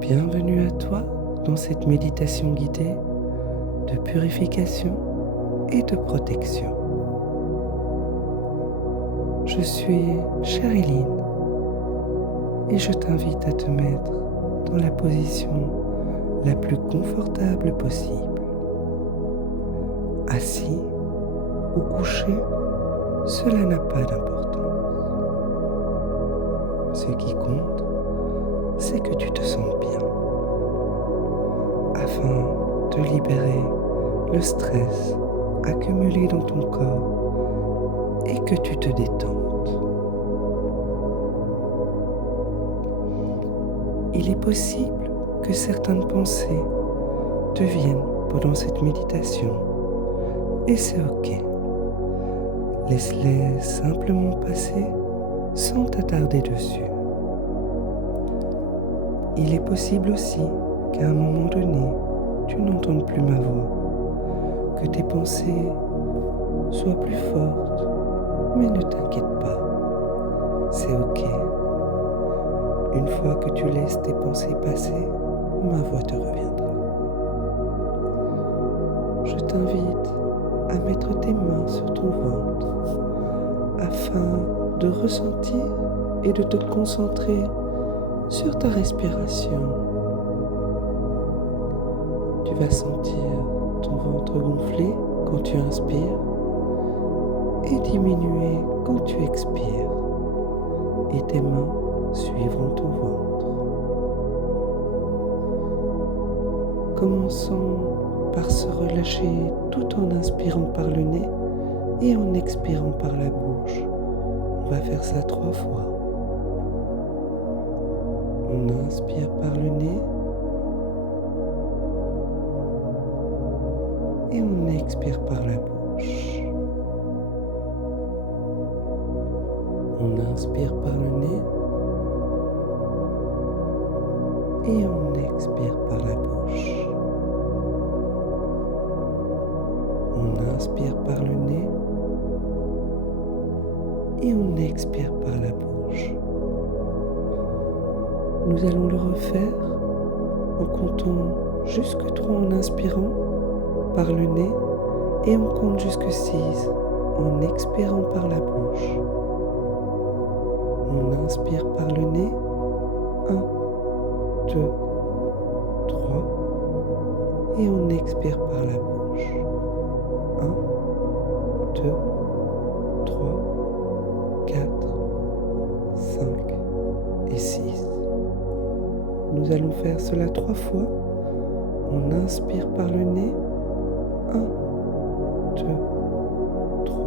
Bienvenue à toi dans cette méditation guidée de purification et de protection. Je suis Chériline et je t'invite à te mettre dans la position la plus confortable possible. Assis ou couché, cela n'a pas d'importance. Ce qui compte, c'est que tu te sens bien, afin de libérer le stress accumulé dans ton corps et que tu te détendes. Il est possible que certaines pensées te viennent pendant cette méditation et c'est ok. Laisse-les simplement passer sans t'attarder dessus. Il est possible aussi qu'à un moment donné, tu n'entendes plus ma voix, que tes pensées soient plus fortes, mais ne t'inquiète pas, c'est ok. Une fois que tu laisses tes pensées passer, ma voix te reviendra. Je t'invite à mettre tes mains sur ton ventre afin de ressentir et de te concentrer sur ta respiration. Tu vas sentir ton ventre gonfler quand tu inspires et diminuer quand tu expires. Et tes mains suivront ton ventre. Commençons par se relâcher tout en inspirant par le nez et en expirant par la bouche. On va faire ça 3 fois. On inspire par le nez et on expire par la bouche. On inspire par le nez et on expire par la bouche. On inspire par le nez et on expire par la bouche. Nous allons le refaire en comptant jusque 3 en inspirant par le nez et on compte jusque 6 en expirant par la bouche. On inspire par le nez, 1, 2, 3 et on expire par la bouche. 1, 2, 3, 4, 5 et 6. Nous allons faire cela 3 fois. On inspire par le nez, 1, 2, 3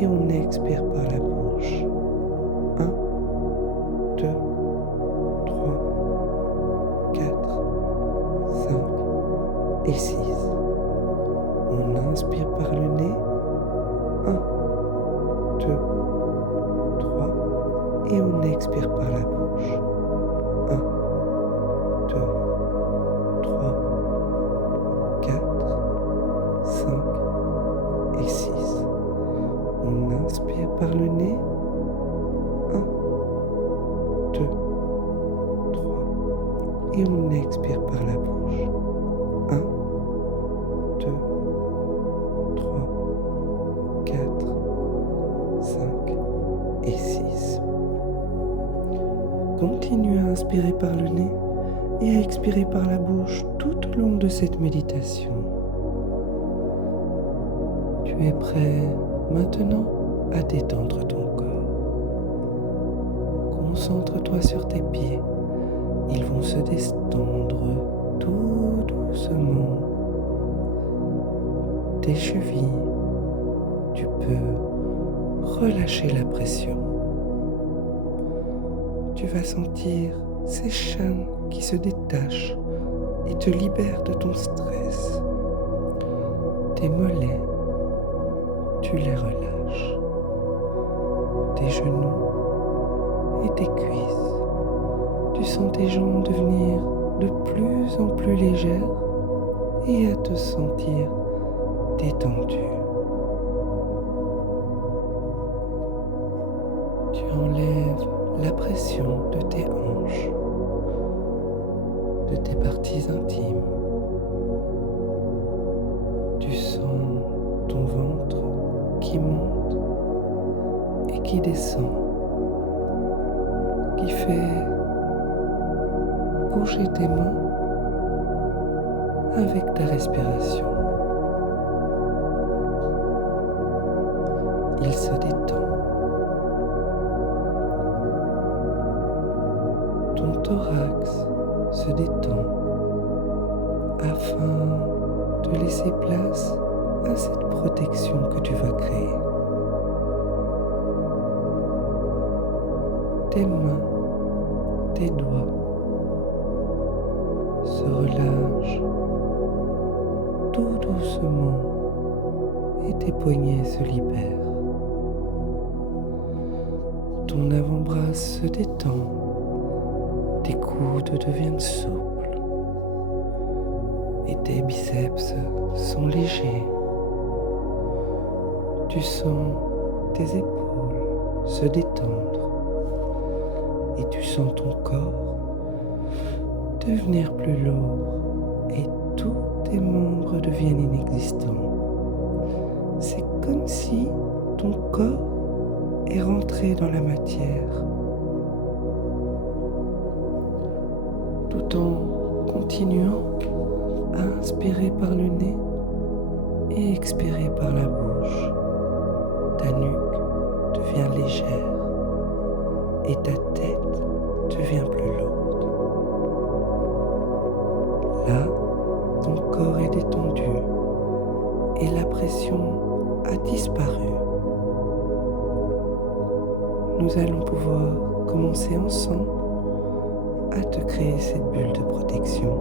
et on expire par la bouche. 1, 2, 3, 4, 5 et 6. On inspire par le nez, 1, 2, 3 et on expire par la bouche. 1, 2, 3, 4, 5 et 6. On inspire par le nez, 1, 2, 3 et on expire par la bouche. 1, 2, 3, 4, 5 et 6. Continue à inspirer par le nez et à expirer par la bouche tout au long de cette méditation. Tu es prêt maintenant à détendre ton corps. Concentre-toi sur tes pieds. Ils vont se détendre tout doucement. Tes chevilles, tu peux relâcher la pression. Tu vas sentir ces chaînes qui se détachent et te libèrent de ton stress. Tes mollets, tu les relâches. Tes genoux et tes cuisses. Tu sens tes jambes devenir de plus en plus légères et à te sentir détendu. Tu enlèves la pression de tes hanches. parties intimes. Tu sens ton ventre qui monte et qui descend, qui fait bouger tes mains avec ta respiration. Il se détend. Ton thorax se détend afin de laisser place à cette protection que tu vas créer. Tes mains, tes doigts se relâchent tout doucement et tes poignets se libèrent. Ton avant-bras se détend, tes coudes deviennent souples et tes biceps sont légers. Tu sens tes épaules se détendre et tu sens ton corps devenir plus lourd et tous tes membres deviennent inexistants. C'est comme si ton corps est rentré dans la matière, tout en continuant à inspirer par le nez et expirer par la bouche. Ta nuque devient légère et ta tête devient plus lourde. Là, ton corps est détendu et la pression a disparu. Nous allons pouvoir commencer ensemble à te créer cette bulle de protection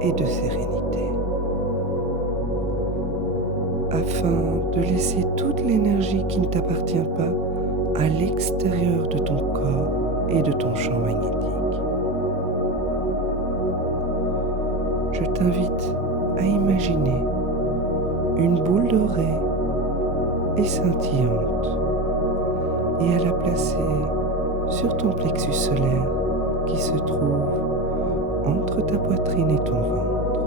et de sérénité, afin de laisser toute l'énergie qui ne t'appartient pas à l'extérieur de ton corps et de ton champ magnétique. Je t'invite à imaginer une boule dorée et scintillante et à la placer sur ton plexus solaire qui se trouve entre ta poitrine et ton ventre.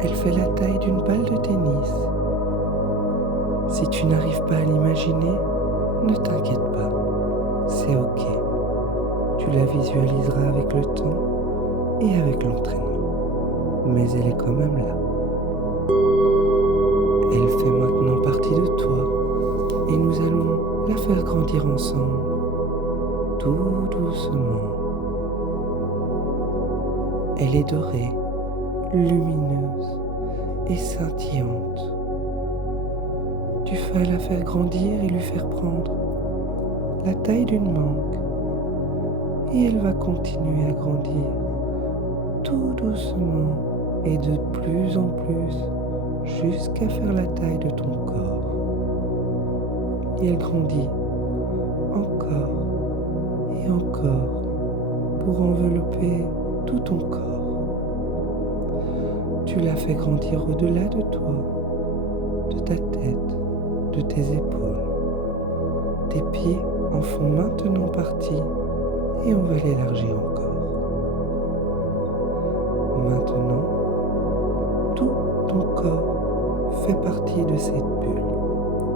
Elle fait la taille d'une balle de tennis. Si tu n'arrives pas à l'imaginer, ne t'inquiète pas, c'est ok. Tu la visualiseras avec le temps et avec l'entraînement, mais elle est quand même là. Elle fait maintenant partie de toi et nous allons la faire grandir ensemble, tout doucement. Elle est dorée, lumineuse et scintillante. Tu vas la faire grandir et lui faire prendre la taille d'une mangue et elle va continuer à grandir tout doucement et de plus en plus jusqu'à faire la taille de ton corps. Et elle grandit encore et encore pour envelopper tout ton corps. Tu la fais grandir au-delà de toi, de ta tête, de tes épaules. Tes pieds en font maintenant partie et on va l'élargir encore. Maintenant, tout ton corps fait partie de cette bulle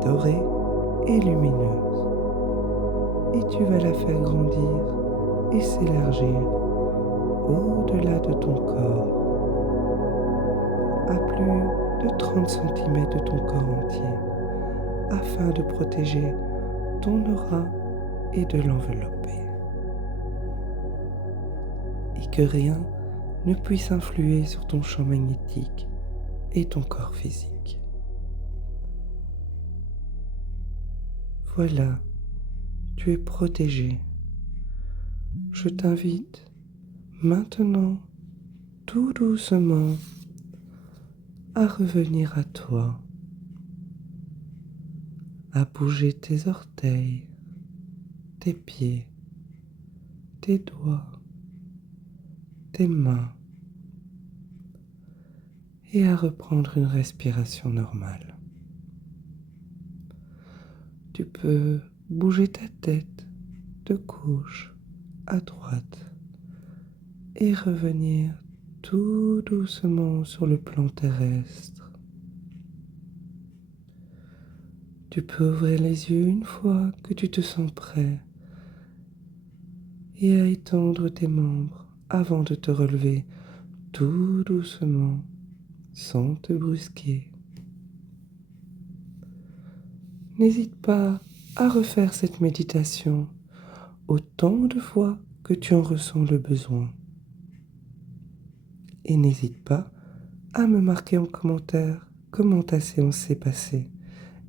dorée et lumineuse. Et tu vas la faire grandir et s'élargir au-delà de ton corps, à plus de 30 cm de ton corps entier, afin de protéger ton aura et de l'envelopper. Et que rien ne puisse influer sur ton champ magnétique et ton corps physique. Voilà, tu es protégé. Je t'invite maintenant, tout doucement, à revenir à toi, à bouger tes orteils, tes pieds, tes doigts, tes mains et à reprendre une respiration normale. Tu peux bouger ta tête de gauche à droite et revenir tout doucement sur le plan terrestre. Tu peux ouvrir les yeux une fois que tu te sens prêt et à étendre tes membres avant de te relever tout doucement sans te brusquer. N'hésite pas à refaire cette méditation autant de fois que tu en ressens le besoin. Et n'hésite pas à me marquer en commentaire comment ta séance s'est passée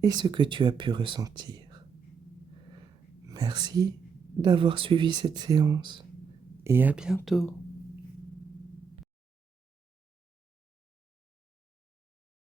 et ce que tu as pu ressentir. Merci d'avoir suivi cette séance et à bientôt.